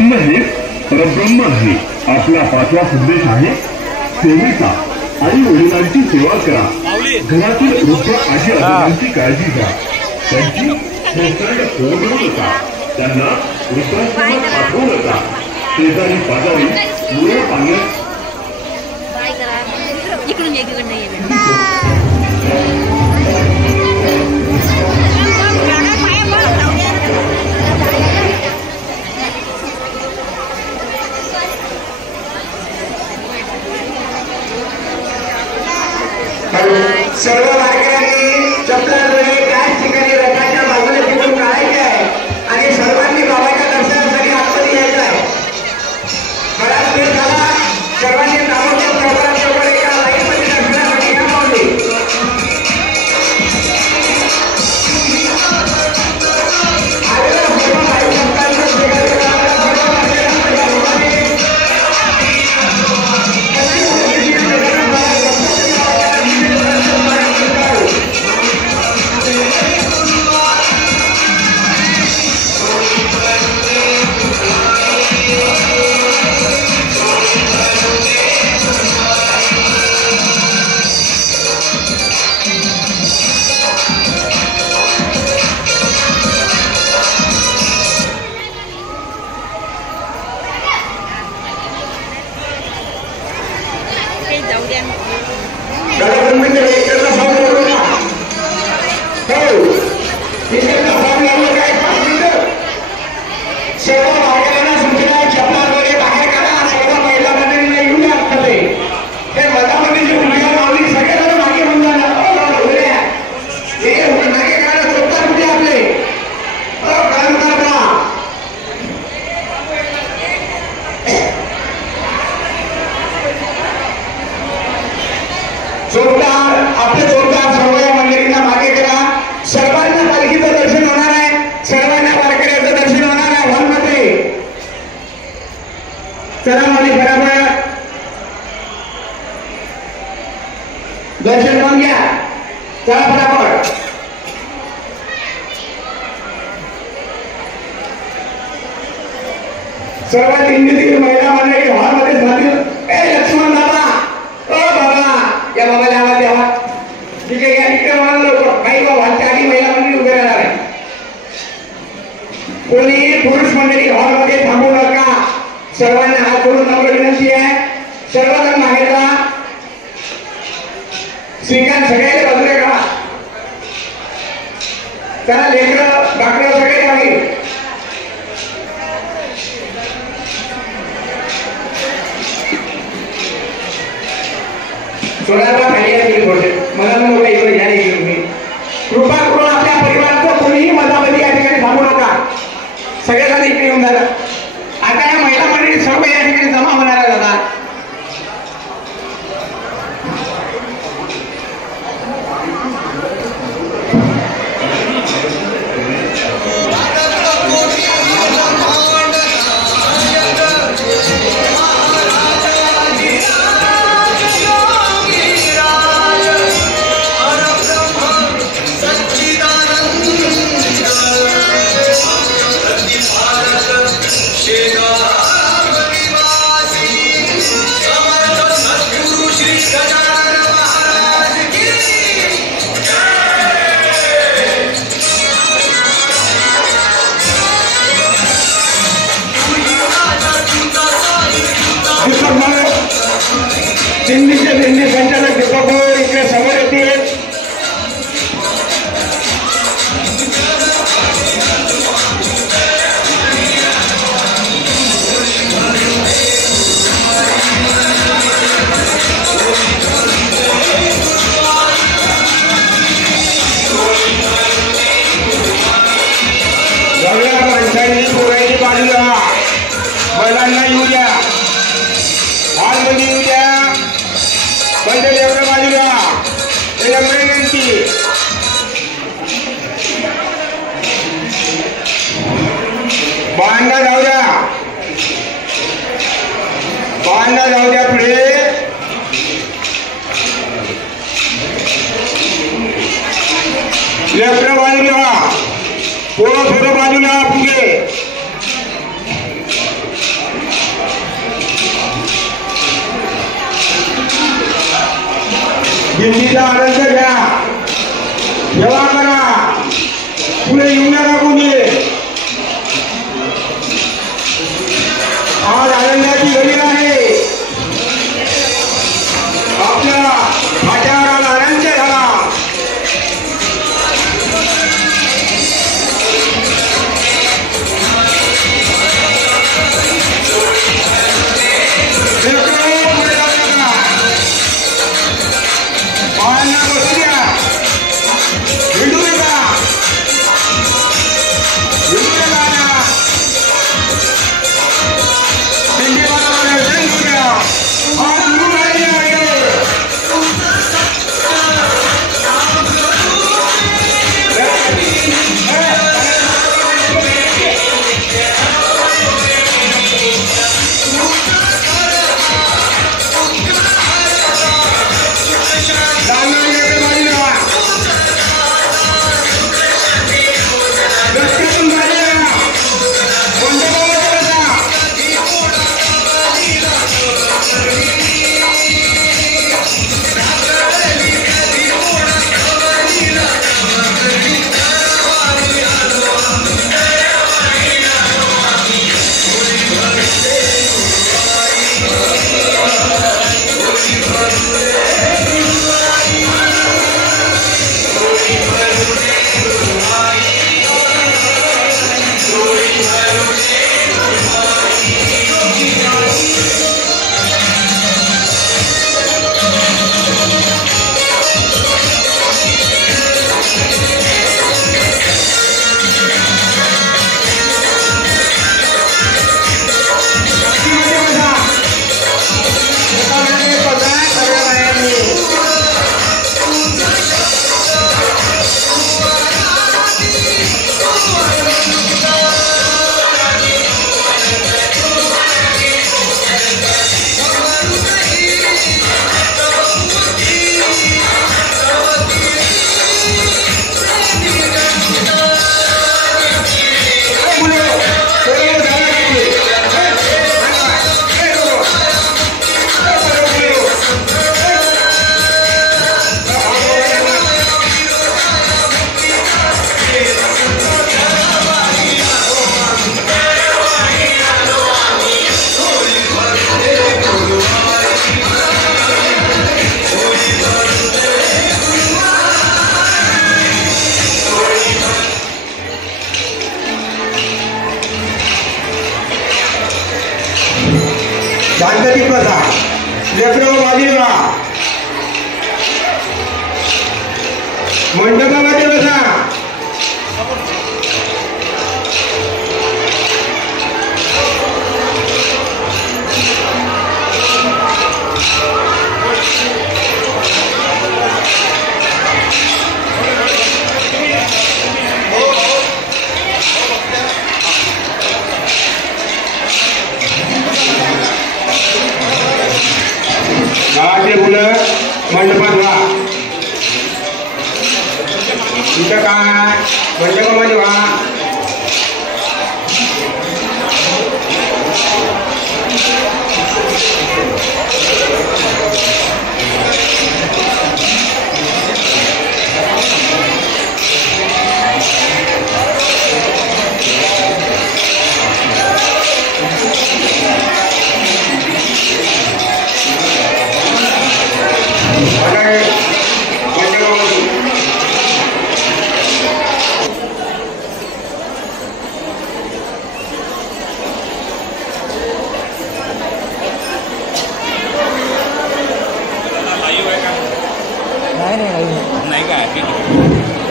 म्हणजे परब्रह्म आहे. आपला 5वा संदेश आहे सेवेचा. आई वडिलांची सेवा करा. घरातील वृद्ध आजी आजोबांची काळजी घ्या. त्यांची संस्कार पूर्ण नका. त्यांना वृद्धाश्रमात पाठवू नका. शेजारी पाजारी मुळे पाण्यात सर्व वारकऱ्यांनी चपलाद्वारे त्याच ठिकाणी रथाच्या बाजूला तिकडून काढायचे आहे आणि सर्वांनी बाबाच्या दर्शनासाठी आतमध्ये यायचं आहे. बराच वेळ झाला. सर्वांनी ताबडतोब चौकात एका लाईनमध्ये दर्शनासाठी या पावले. आपले जोरदार सर्व या मंडळींना मागे करा. सर्वांना पालखीचं दर्शन होणार आहे. सर्वांना वारकऱ्याचं दर्शन होणार आहे हॉलमध्ये. चला माऊली बरोबर दर्शन घेऊन घ्या. चला फटाफट. सर्वात इंग्रजी महिला मंडळी हॉलमध्ये झाली. लक्ष्मण बाबा, ओ बाबा, या बाबाला आवाज द्यावा. ठीक आहे, या इकडे मला लवकर काही बाबांच्या आधी महिला मंडळी उभे राहणार आहे. कोणी पुरुष मंडळी हॉलमध्ये थांबू नका. सर्वांना हात जोडून नम्र विनंती आहे. सर्वजण मागे जा. श्रीकांत सगळ्याला बाजूला करा. चला लेकरं बाकडं सगळे मागे. सोळाला खाली असतील थोडे मला नव्हतं इकडे घ्या. इकडे तुम्ही कृपा करून आपल्या परिवाराचं कोणीही मधामध्ये या ठिकाणी थांबू नका. सगळ्याला इकडे येऊन झालं. आता या महिला मंडळी सर्व या ठिकाणी जमा होणार आहे. दादा दिंडीचे दिंडी संचालक दीपक भाऊ इकडे समोर येतील. सगळ्या माणसांनी पोरांची बाजूला बैलांना येऊ द्या. हॉलमध्ये येऊ द्या. बंडल एवढं बाजूला त्याच्यामुळे विनंती. बांधा जाऊ द्या. बांधा जाऊ द्या पुढे. लेफ्ट बाजूला पोरं थोडं बाजूला पुढे. दिंडीचा आनंद घ्या, सेवा करा, पुढे येऊ नका कोणी. आज आनंदाची घडी आहे. आपल्या फाट्यावर आनंद झाला. शांततेत बसा, लेकरं बाजूला, मंडपामध्ये बसा. गावातले मुलं मंडपात व्हा. इथं काय मंडपामध्ये व्हा.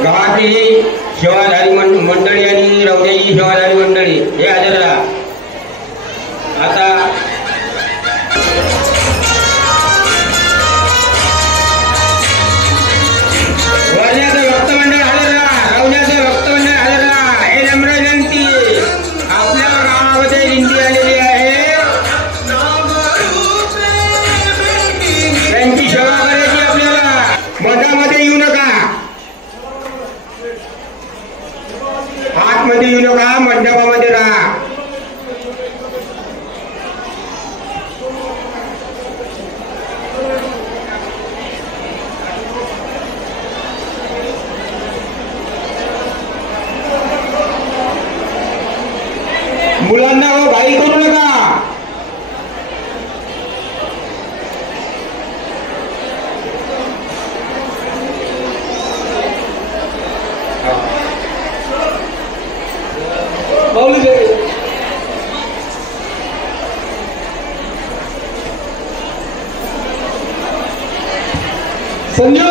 गावातली सेवाधारी मंडळी आणि रवड्याची सेवाधारी मंडळी हे हजर राहा. आता वर्ध्याचं भक्तमंडळ हजर राहा. रवड्याचं भक्तमंडळ हजर राहा. हे नम्र विनंती. आपल्या गावामध्ये दिंडी आलेली आहे, त्यांची सेवा करायची आपल्याला. मठामध्ये येऊ नका, आतमध्ये येऊ नका, मंडपामध्ये राहा. मुलांना व घाई करू नका. संजू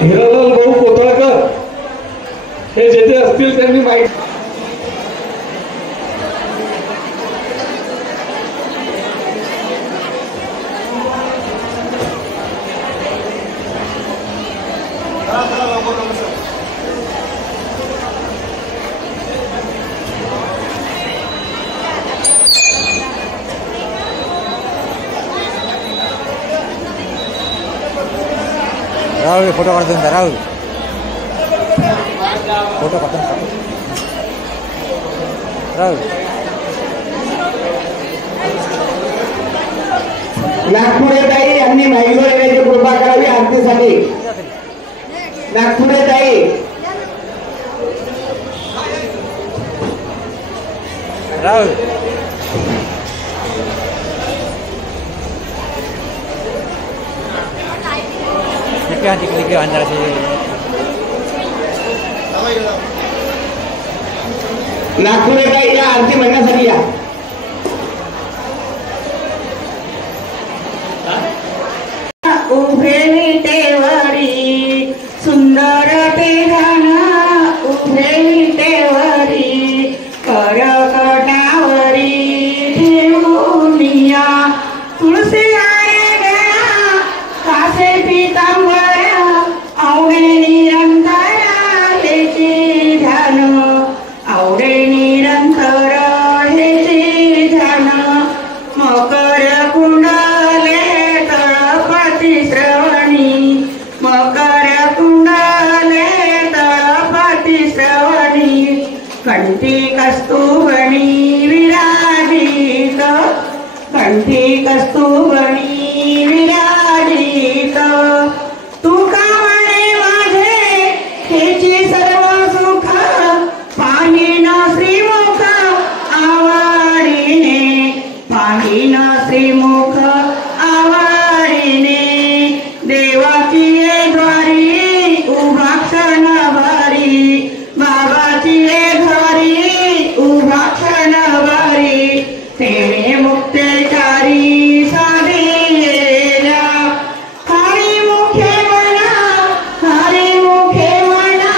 हिरालाल भाऊ कोतळकर हे जेथे असतील त्यांनी माहिती राहुल फोटो काढतो राहुल फोटो काढतो राहुल नागपुरे ताई यांनी महिला येण्याची कृपा करावी आरतीसाठी. नागपुरे ताई राहुल तिकडे अंधाराचे नागपुरे ताई या आरती म्हणण्यासाठी या. उभे विटेवरी सुंदर ते घाना उभे विटेवरी करकटावरी ठेवूनिया तुळशी आरे गळा कासे पितांबर आवडे निरंतर हेचे ध्यान आवडे निरंतर हेचे ध्यान मकर कुंडले तळपती श्रवणी मकर कुंडले तळपती श्रवणी कंठी कस्तुभणी विराजित कंठी कस्तुभणी विराजित तुका म्हणे माझे हेची सर्व सुख पाहिन श्रीमुख आवडीने पाहिन श्रीमुख आवडीने देवाची द्वारी उभा क्षण भरी बाबाची घरी उभा क्षण भरी तेने मुक्तेचारी साधेल्या हरी मुखे म्हणा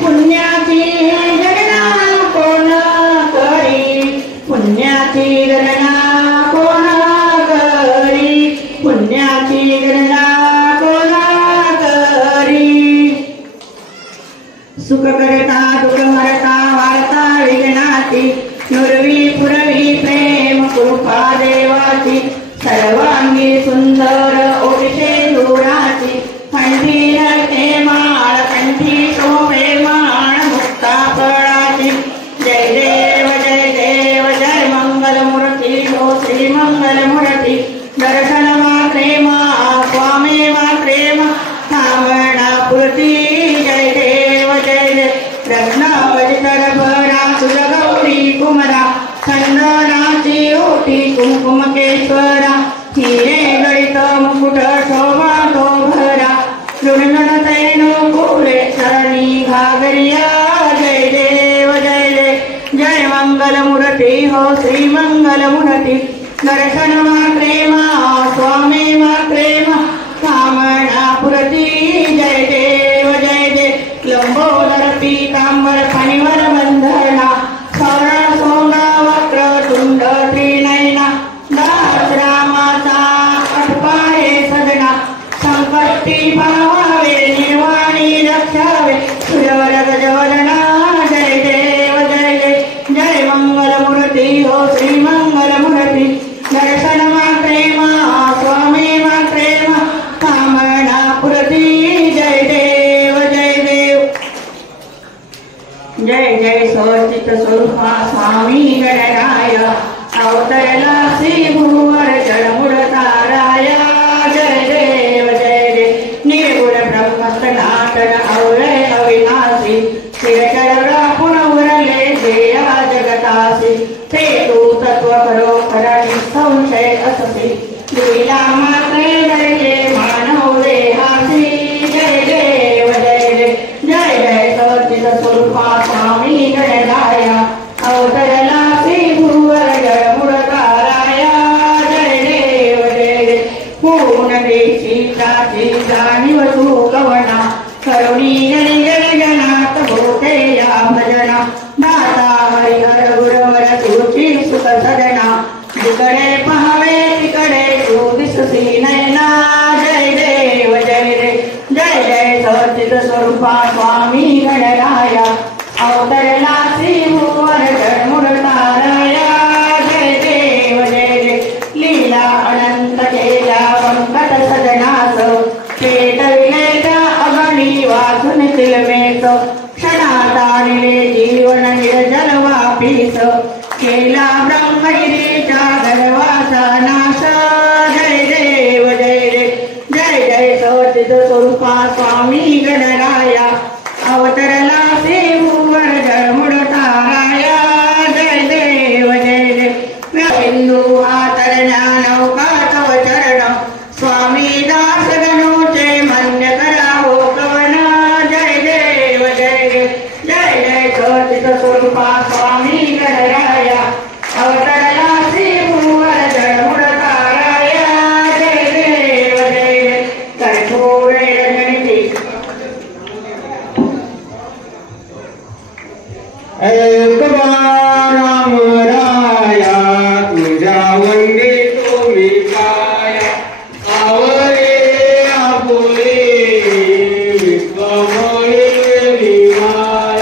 पुण्याची गणना कोण करी पुण्याची गणना कोण करी पुण्याची गणना कोण श्रीमंगलमूर्ती दर्शन मात्रे मा स्वामी मात्रे मा कामना पुरती जय देव लंबोदर पीतांबर फणीवर बंधना स्वर्ण सोंगा वक्र तुंड त्रिनयना दास रामाचा अटपाळे सदना संकष्टी पावावे निर्वाणी रक्षावे सुरवर गजवदना जय देव जय मंगलमूर्ती हो श्रीमंगलमूर्ती दर्शन मात्रे मा स्वामी मात्रे मा कामना पुरती जय देव जय सचित स्वरूपा स्वामी गणराय अवतरला श्री भुवर जडमुडताराय जय देव निर्गुण ब्रह्मस्तनातन अवलय अविनाशी शिरचर पुनवरले देया जगतासी ते तू तत्व करो खरा निसंशय अससी लीला मात्रे जय मानव देहासी जय देव जय सचित स्वरूपा स्वामी गणराय अवतरला श्री भुवर जडमुडताराय जय देव पूर्ण देशी प्राची जाणीव तू कवना करुणी जनात भोते या भजना दाता हरिहर गुरवर तुझी सुख सदना जिकडे पाहावे तिकडे तू दिससी नयना जय देव जय सचित स्वरूपा स्वामी गणराय अवतरला श्री भुवर जडमुडताराय जय देव लीला अनंत केला वंकट सदनास पेटविले त्या अगणी वाचून तिलमेत क्षणात आणले जीवन निर्जल वापीस केला ब्रह्मगिरीच्या गर्वाचा नाश जय देव जय सचित स्वरूपा स्वामी गणराय अवतरला श्री भुवर जडमुडताराय जय देव हिंदू आतरण्या नौका तव चरण स्वामी दास गणोचे मान्य करा हो कवन जय देव जय सचित स्वरूपा स्वामी गणराय अवतरला श्री भुवर जडमुडताराय जय देव कर्पूर रजनी एक राम राया तुझ्या वंदे तुम्ही काय आवरे आपुले विश्वमोळे निमाय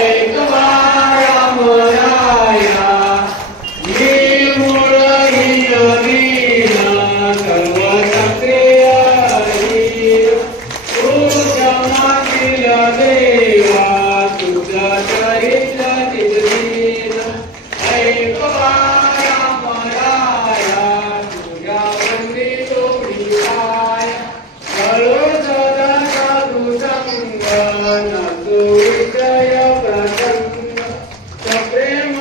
एक राम राया मी मूळ हिरवीना सर्व सक्रिय तू जमातील देवा तुझा चरित्र चित्रीन ऐक राम राया तुझ्या वंदी तुम्ही काय कळो सदा साधू संग नसो विषय प्रसंग सप्रेम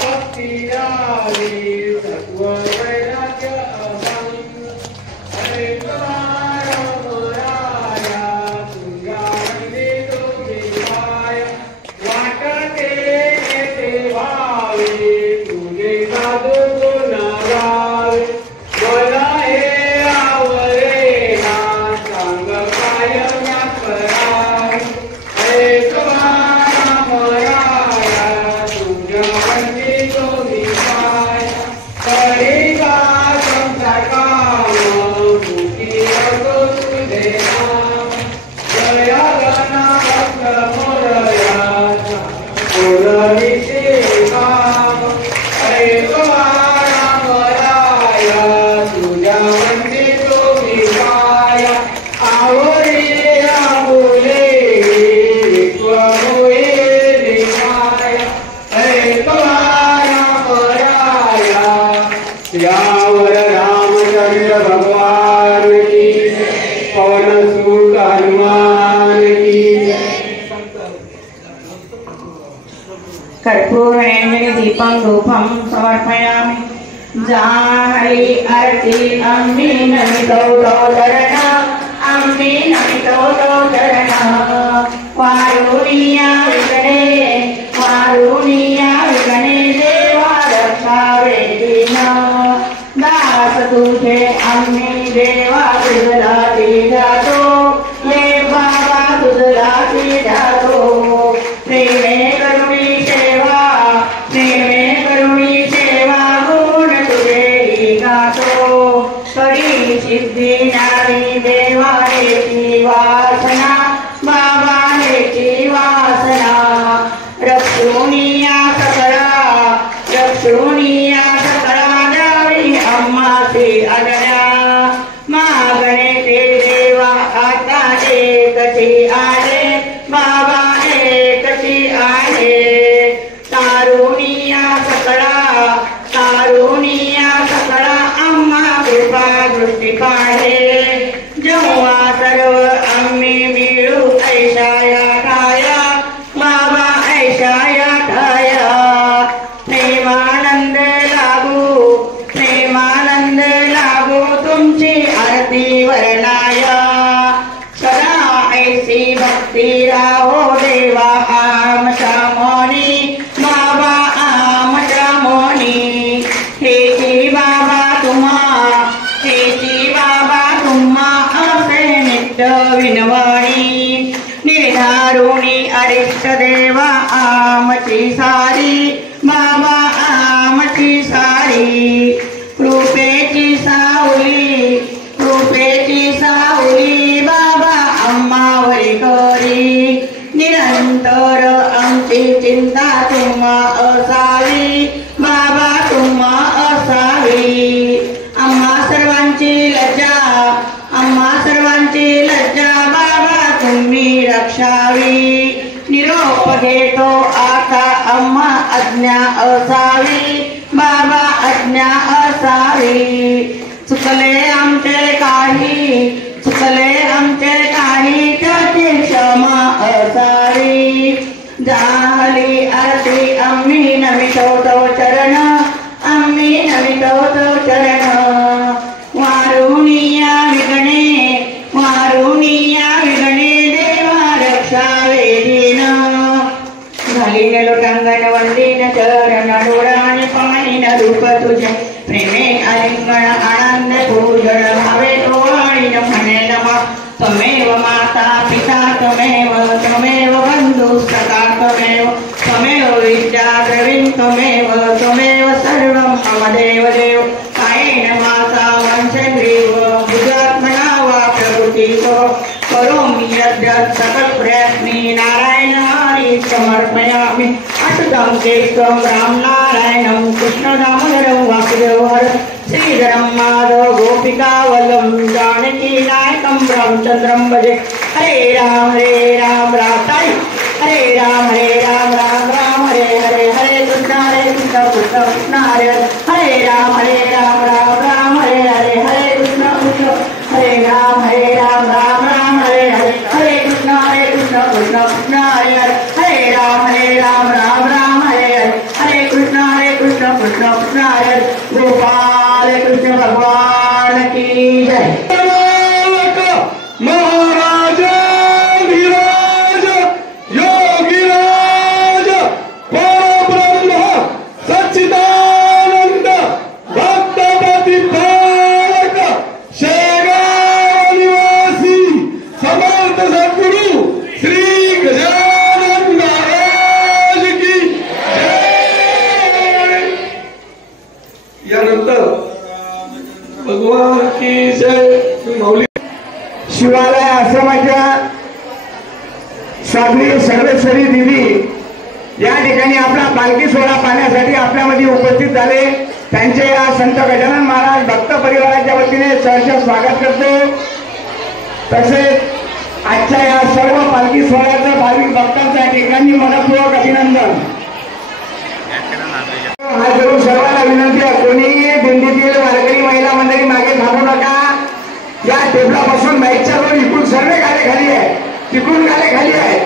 भक्ती आली सत्व वैराग्य अभंग ऐक राम राया तुझ्या वंदी तुम्ही काय वाटते येते भावे तुझे साधू गुण गावे मला हे आवरेना सांग काय म्या करावे ऐक राम राया तुझ्या वंदी तुम्ही काय तरी का तुमचा काम मुखी असो तुझे नाम जय गण भक्त मोरया पुरविषे काम ऐक राम राया तुझ्या वंदी तुम्ही काय आवरी आपुले विश्वमोळे निमाय ऐक राम राया यावर रामचंद्र भगवान की पवन सुत हनुमान की कर्पूर दीपं धूपं समर्पयामि जाहरी आरती अम्मी नमितो चरण अम्मी नमितो चरण वारुणिया विगणे देवा आता एकची आहे बाबा एकची आहे तारुणिया सकळा आम्हा कृपा दृष्टी पाहे जेव्हा सर्व आम्ही मिळू ऐशाया ठाया बाबा ऐशाया ठाया प्रेमानंद लागू तुमची आरती वर्णाया सदा ऐसी भक्ती राहो देवा आमच्या मोनी बाबा आमच्या मोनी हेची बाबा तुम्हा असे नित्य विनवणी निर्धारुणी अरिष्ट देवा आमची सारी बाबा आमची सारी कृपेची सावली बाबा आम्हावरी करी निरंतर आमची चिंता तुम्हा असावी बाबा तुम्हा असावी आम्हा सर्वांची लज्जा बाबा तुम्ही रक्षावी निरोप घेतो आता आम्हा आज्ञा असावी बाबा आज्ञा असावी चुकले आमचे काही त्याची क्षमा असावी झाली आरती आम्ही नमितो तो चरण वारुणिया विघ्ने देवा रक्षावे दीन घालीन लोटांगण वंदीन चरण डोळाने पाणीन रूप तुझे प्रेमे आलिंगण आनंद पूजन भावे डोळाणीन म्हणे नमा त्वमेव माता पिता त्वमेव बंधु सखा त्वमेव विद्या द्रविण त्वमेव सर्वं मम देवदेव कायेन वाचा वंशेन्द्रिय बुद्ध्यात्मना वा प्रकृतितो करोमि यद्यत् सकल प्रयत्नी नारायण हरि समर्पयामि अच्युतं केशवं राम नारायणं कृष्ण दामोदरं वासुदेवहर श्रीधरं माधव गोपिका वल्लभं जानकी नायकं रामचन्द्रं भजे हरे राम राताई हरे राम राम राम हरे हरे हरे कृष्ण कृष्ण कृष्ण हरे हरे राम राम राम हरे हरे हरे कृष्ण कृष्ण हरे राम राम राम हरे हरे हरे कृष्ण कृष्ण कृष्ण हरे हरे हरे राम राम हरे हरे हरे कृष्ण कृष्ण कृष्ण हरे गोपाल कृष्ण भगवान की जय। महाराज विराज योगिराज परब्रह्म सच्चिदानंद भक्त प्रतिपालक शेगाव निवासी समर्थ सद्गुरु श्री गजानन महाराज की जय। यानंतर भगवान की जय माऊली शिवालय आश्रमाच्या साधनी सर्वेश्वरी देवी या ठिकाणी आपला पालखी सोहळा पाहण्यासाठी आपल्यामध्ये उपस्थित झाले त्यांचे या संत गजानन महाराज भक्त परिवाराच्या वतीने सहर्ष स्वागत करतो। तसेच आजच्या या सर्व पालखी सोहळ्याचं भाविक भक्तांचं या ठिकाणी मनपूर्वक अभिनंदन। हा जरूर सर्वांना विनंती आहे, कोणीही दिंडीतील वारकरी महिला मंडळी मागे थांबू नका। या टेबलापासून बाईकच्या वर इकडून सर्व गाले खाली आहे, तिकडून गाले खाली आहे।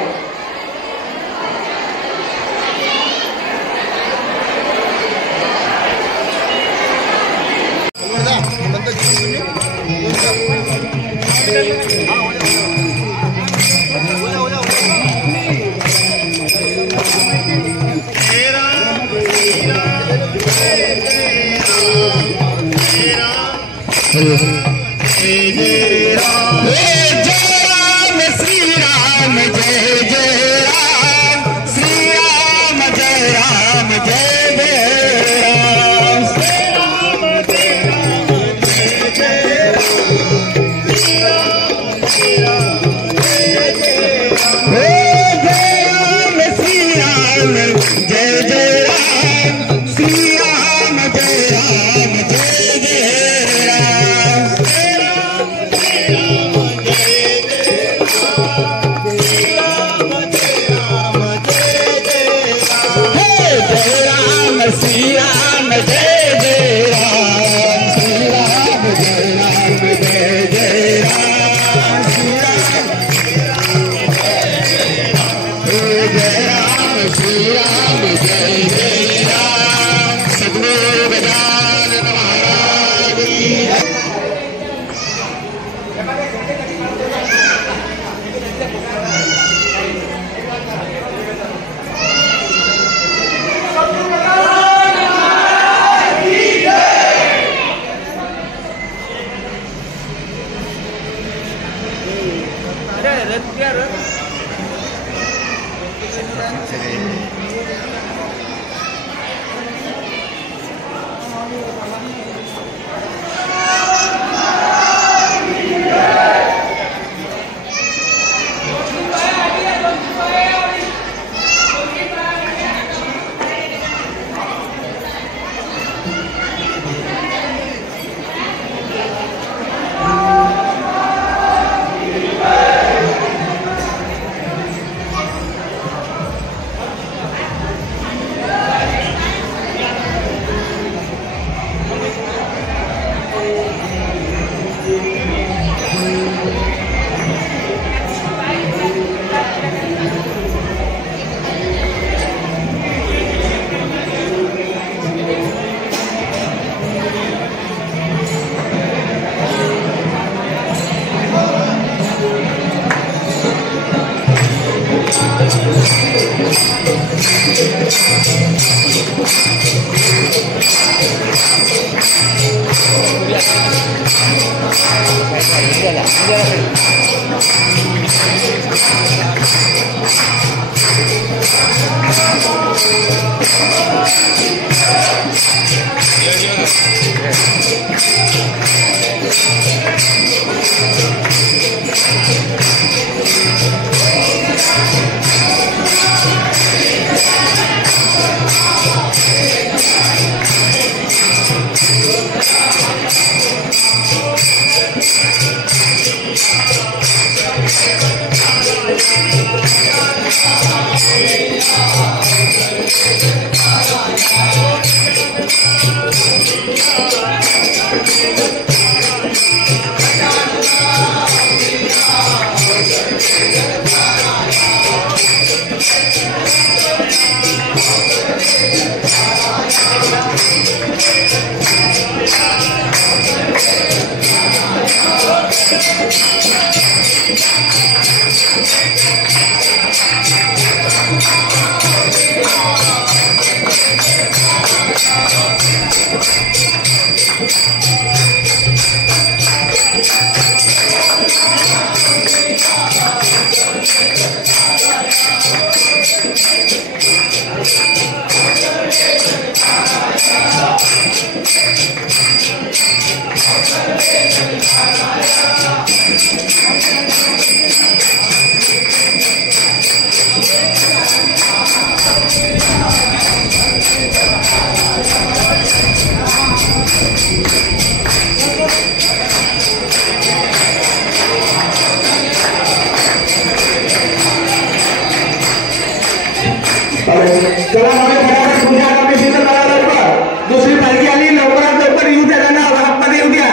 चला फटाफट पूजा करण्याची लवकर दुसरी पालखी आली लवकरात लवकर येऊ द्या त्यांना आतमध्ये येऊ द्या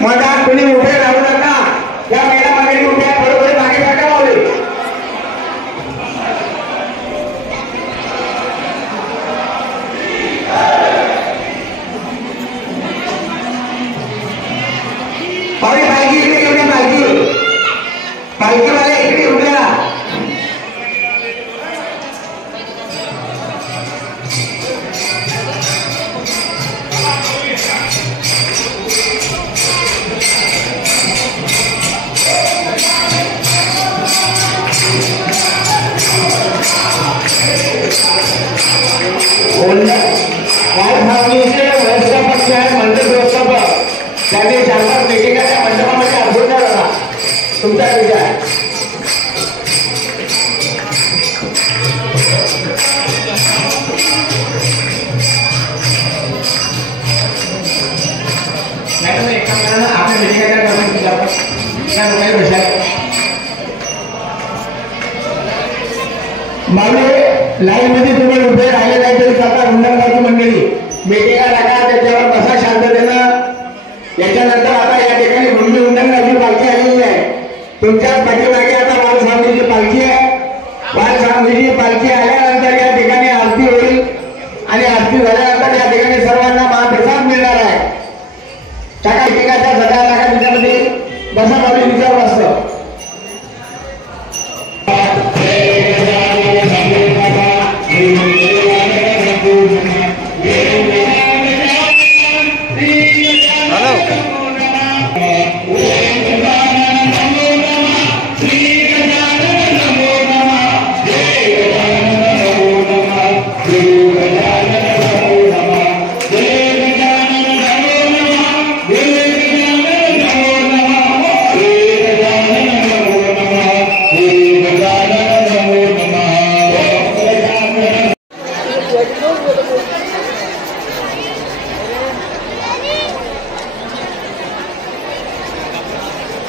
माझा कोणी उभे राहू नका या महिला मागे उभ्या बरोबर मागे पाठवावे पालखी इकडे येऊ द्या पालखीवाले इकडे येऊ द्या व्यवस्थापक मंडळ व्यवस्थापक त्यांनी 4-5 मीटिंगाच्या मंडपामध्ये अडकून नाही झाला तुमचा विचार आपल्या मीटिंगाच्या मागे लाईन मध्ये तुम्ही उभे राहिले नाही तरी आता रुंडणगावची मंडळी मीटिंगा टाका त्याच्यावर कसा शांततेनं याच्यानंतर आता या ठिकाणी रुंडणगावची पालखी आलेली आहे तुमच्याच पाठीमागे आता बालस्वामीची पालखी आहे बालस्वामीची पालखी आल्यानंतर या ठिकाणी आरती होईल आणि आरती झाल्यानंतर या ठिकाणी सर्वांना महाप्रसाद मिळणार आहे टाका मीटिंगाच्या सगळ्या टाका त्याच्यामध्ये बसा बाजू विचार वाचतं Halo.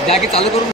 जागी चालू करून